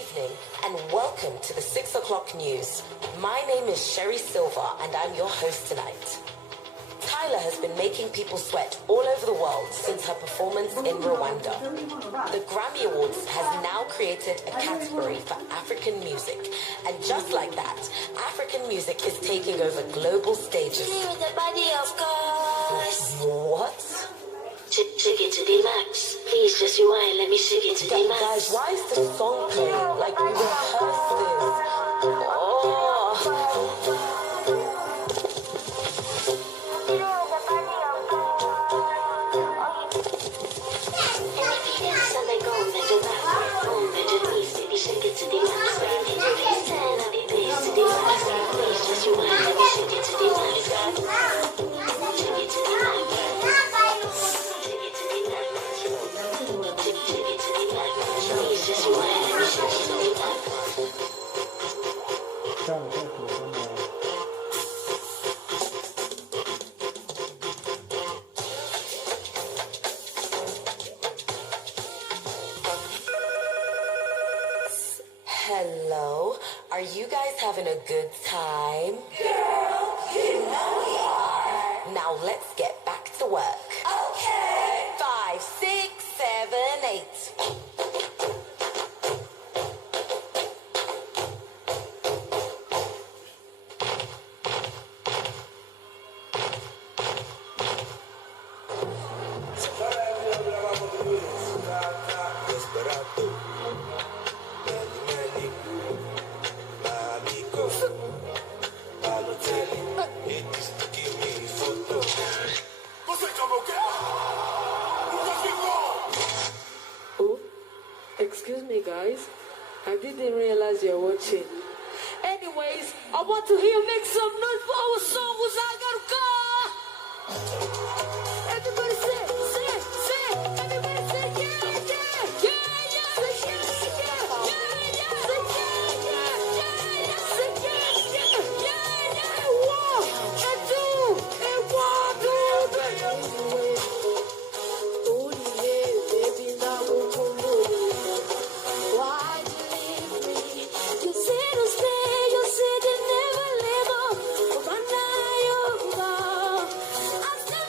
evening and welcome to the 6 o'clock news. My name is Sherry Silva and I'm your host tonight. Tyla has been making people sweat all over the world since her performance in Rwanda. The Grammy Awards has now created a category for African music, and just like that, African music is taking over global stages. What? Shake it to the max. Please just rewind, let me shake it to the max. Guys, why is the song playing? Like we rehearsed this. Hello, are you guys having a good time? Girl, you know we are. Now let's get back to work. Okay. 5, 6, 7, 8. Oh, excuse me, guys. I didn't realize you're watching. Anyways, I want to hear make some noise for our song Uzagaruka. Everybody say, everybody say, yeah, yeah, yeah, yeah, say, yeah, yeah, yeah, say, yeah, yeah, say, yeah, yeah, yeah, one, and two, and 1, 2, 3. Oh yeah, baby, now we'll come over. Why you leave me? You said to stay, you said you never leave. Oh, but now you're gone. I still